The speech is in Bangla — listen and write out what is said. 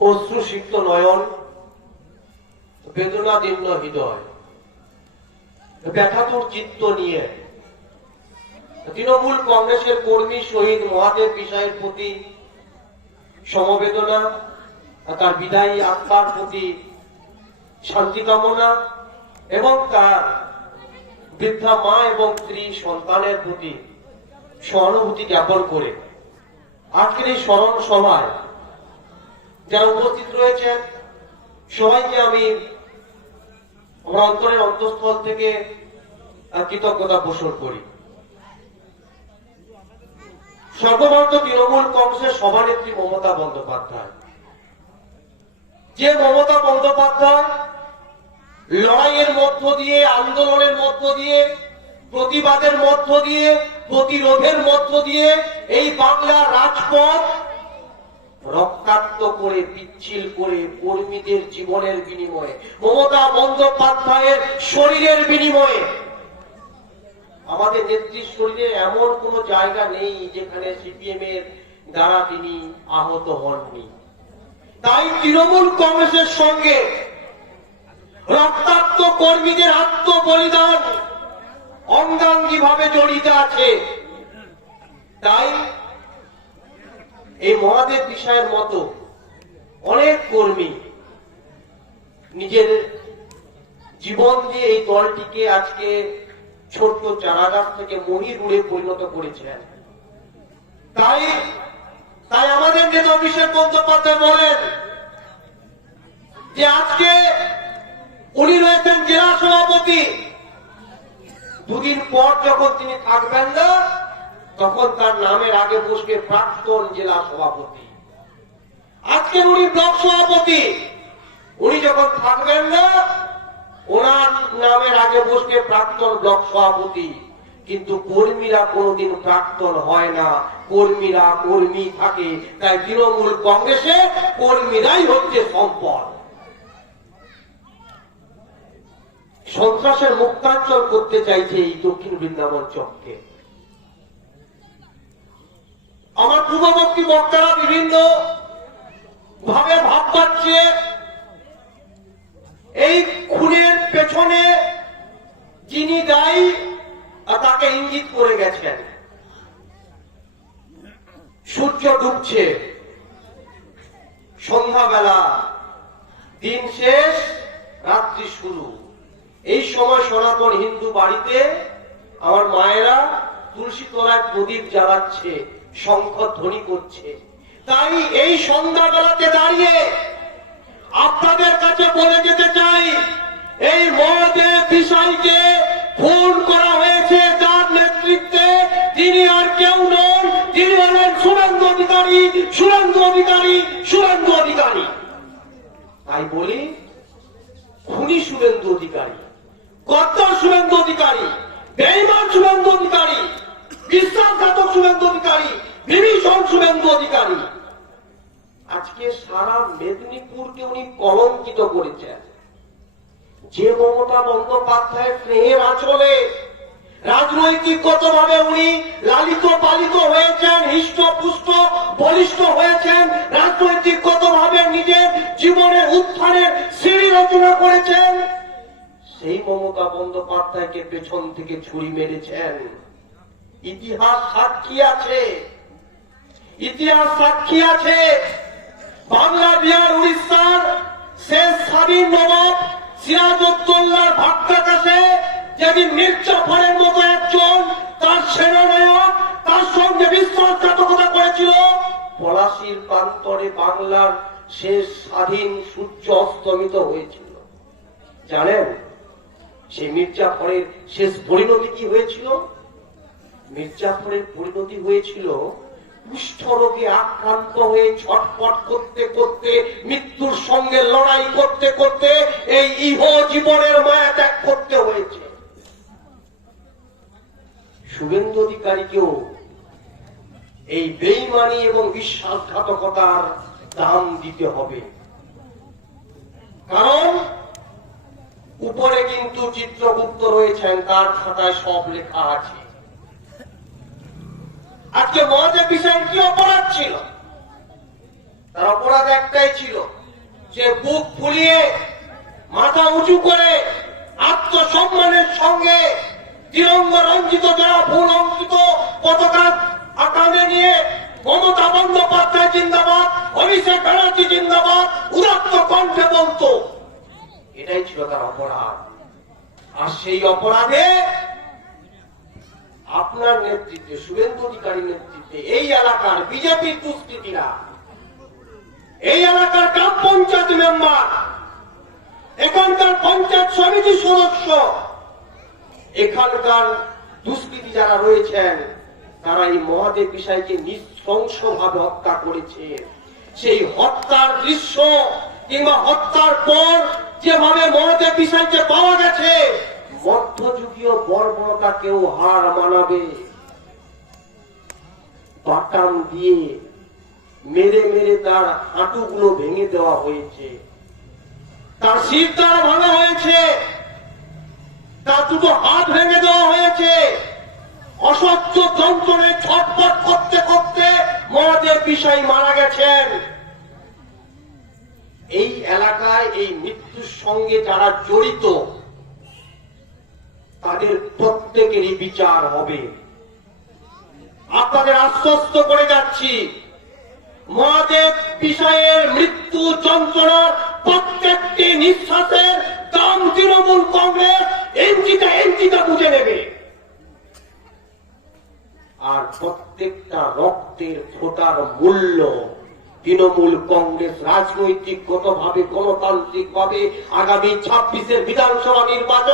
অশ্রুসিক্ত নয়ন বেদনাদীর্ণ হৃদয়। ব্যথাতুর চিত্ত নিয়ে। তৃণমূল কংগ্রেসের কর্মী শহীদ মহাদেব বিষয়ের প্রতি সমবেদনা তার বিদায়ী আত্মার প্রতি শান্তি কামনা এবং তার বৃদ্ধা মা এবং স্ত্রী সন্তানের প্রতি সহানুভূতি জ্ঞাপন করে। আজকের এই স্মরণ সভায় যারা উপস্থিত রয়েছেন, সবাইকে আমি আমার অন্তরের অন্তঃস্থল থেকে কৃতজ্ঞতা পোষণ করি। সর্বভারত তৃণমূল কংগ্রেসের সভানেত্রী মমতা বন্দ্যোপাধ্যায়। যে মমতা বন্দ্যোপাধ্যায় লড়াইয়ের মধ্য দিয়ে, আন্দোলনের মধ্য দিয়ে, প্রতিবাদের মধ্য দিয়ে, প্রতিরোধের মধ্য দিয়ে এই বাংলা রাজপথ রক্তাক্ত করে, পিচ্ছিল করে কর্মীদের জীবনের বিনিময়ে, মমতা বন্দ্যোপাধ্যায়ের শরীরের বিনিময়ে। আমাদের নেত্রীর শরীরে এমন কোন জায়গা নেই যেখানে সিপিএম এর দ্বারা তিনি আহত হননি। তাই তৃণমূল কংগ্রেসের সঙ্গে রক্তাক্ত কর্মীদের আত্মবলিদান অঙ্গাঙ্গি ভাবে জড়িত আছে। তাই এই মহাদেব বিষয়ের মতো অনেক কর্মী নিজের জীবন দিয়ে এই দলটিকে আজকে ছোট্ট চারাগাছ থেকে মহিরুড়ে পরিণত করেছেন তাই তাই আমাদের নেতা অভিষেক বন্দ্যোপাধ্যায় বলেন যে আজকে উনি রয়েছেন জেলা সভাপতি। দুদিন পর যখন তিনি থাকবেন না তখন তার নামের আগে বসবে প্রাক্তন জেলা সভাপতি। আজকে উনি ব্লক সভাপতি। উনি যখন থাকবেন না, ওনার নামের আগে বসবে প্রাক্তন ব্লক সভাপতি। কিন্তু কর্মীরা কোনোদিন প্রাক্তন হয় না। কর্মীরা কর্মী থাকে। তাই তৃণমূল কংগ্রেসে কর্মীরাই হচ্ছে সম্পদ। সন্ত্রাসের মুক্তাঞ্চল করতে চাইছে এই দক্ষিণ বৃন্দাবন চককে আমার পূর্ববর্তী বক্তারা বিভিন্ন ভাবে ভাব পাচ্ছে এই খুনের পেছনে যিনি দায়ী, তাকে ইঙ্গিত করে গেছেন। সূর্য ডুবছে। সন্ধ্যাবেলা দিন শেষ, রাত্রি শুরু। এই সময় সনাতন হিন্দু বাড়িতে আমার মায়েরা তুলসী তলায় প্রদীপ জ্বালাচ্ছে। শঙ্খ ধ্বনি করছে। তাই এই সন্ধ্যাবেলাতে দাঁড়িয়ে আপনাদের কাছে বলে যেতে চাই, এই মহাদেব বিষয়কে খুন করা হয়েছে যার নেতৃত্বে তিনি আর কেউ নন তিনি হলেন সুরেন্দ্র অধিকারী সুরেন্দ্র অধিকারী সুরেন্দ্র অধিকারী। তাই বলি, খুনি শুভেন্দু অধিকারী গদ্দার শুভেন্দু অধিকারী, বেইমান শুভেন্দু অধিকারী, বিশ্বাসঘাতক শুভেন্দু অধিকারী, বিভীষণ শুভেন্দু অধিকারী। আজকে সারা মেদিনীপুরকে উনি কলঙ্কিত করেছেন। যে মমতা বন্দ্যোপাধ্যায়ের স্নেহের আচলে রাজনৈতিকগত ভাবে উনি লালিত পালিত হয়েছেন হৃষ্টপুষ্ট বলিষ্ঠ হয়েছেন রাজনৈতিকগত ভাবে নিজের জীবনের উত্থানের সিঁড়ি রচনা করেছেন। সেই মমতা বন্দ্যোপাধ্যায়কে পেছন থেকে ছুরি মেরেছেন। ইতিহাস সাক্ষী আছে। ইতিহাস সাক্ষী আছে। বাংলা, বিহার উড়িষ্যার শেষ স্বাধীন নবাব সিরাজউদ্দৌলার ভাগ্যাকাশে যেদিন মির্জাফরের মতো একজন তার সেনানায়ক তার সঙ্গে বিশ্বাসঘাতকতা করেছিল, পলাশির প্রান্তরে বাংলার শেষ স্বাধীন সূর্য অস্তমিত হয়েছিল। জানেন, সেই মির্জাফরের শেষ পরিণতি কি হয়েছিল? মির্জাফরের পরিণতি হয়েছিল কুষ্ঠরোগে আক্রান্ত হয়ে ছটফট করতে করতে, মৃত্যুর সঙ্গে লড়াই করতে করতে এই ইহ জীবনের মায়া ত্যাগ করতে হয়েছে। শুভেন্দু অধিকারীকেও এই বেইমানি এবং বিশ্বাসঘাতকতার দাম দিতে হবে। কারণ, উপরে কিন্তু চিত্রগুপ্ত রয়েছেন, তার খাতায় সব লেখা আছে। আজকে মহাদেব বিষয়ের কি অপরাধ ছিল? তার অপরাধ একটাই ছিল যে বুক ফুলিয়ে, মাথা উঁচু করে আত্মসম্মানের সঙ্গে তিরঙ্গ রঞ্জিত, যারা ফুল অঙ্কিত পতাকা আকামে নিয়ে মমতা বন্দ্যোপাধ্যায় জিন্দাবাদ, অভিষেক ব্যানার্জি জিন্দাবাদ, উদাত্ত কণ্ঠে বলতো। এটাই ছিল তার অপরাধ। আর সেই অপরাধে আপনার নেতৃত্বে, শুভেন্দু অধিকারীর নেতৃত্বে এই এলাকার বিজেপির দুষ্কৃতীরা এই এলাকার গ্রাম পঞ্চায়েত মেম্বার, এখানকার পঞ্চায়েত সমিতি সদস্য, এখানকার দুষ্কৃতী যারা রয়েছেন, তারা এই মহাদেব বিষয়কে নৃশংসভাবে হত্যা করেছে। সেই হত্যার দৃশ্য কিংবা হত্যার পর যেভাবে মহাদেব বিষয়কে পাওয়া গেছে মধ্যযুগীয় বর্বরতা কেউ হার মানাবে। বাটাম দিয়ে মেরে মেরে তার হাঁটুগুলো ভেঙে দেওয়া হয়েছে। তার শির দ্বারা ভাঙা হয়েছে। তার দুটো হাত ভেঙে দেওয়া হয়েছে। অসহ্য যন্ত্রণে ছটপট করতে করতে মহাদেব বিষয় মারা গেছেন। এই এলাকায় এই মৃত্যুর সঙ্গে যারা জড়িত তাদের প্রত্যেকেরই বিচার হবে। আপনাদের আশ্বস্ত করে যাচ্ছি, মহাদেব বিষয়ের মৃত্যু যন্ত্রণার প্রত্যেকটি নিঃশ্বাসের দাম তৃণমূল কংগ্রেস এনজিটা এনজিটা বুঝে নেবে। আর প্রত্যেকটা রক্তের ফোটার মূল্য তৃণমূল কংগ্রেস রাজনৈতিকগতভাবে গণতান্ত্রিক ভাবে আগামী ছাব্বিশের বিধানসভা নির্বাচন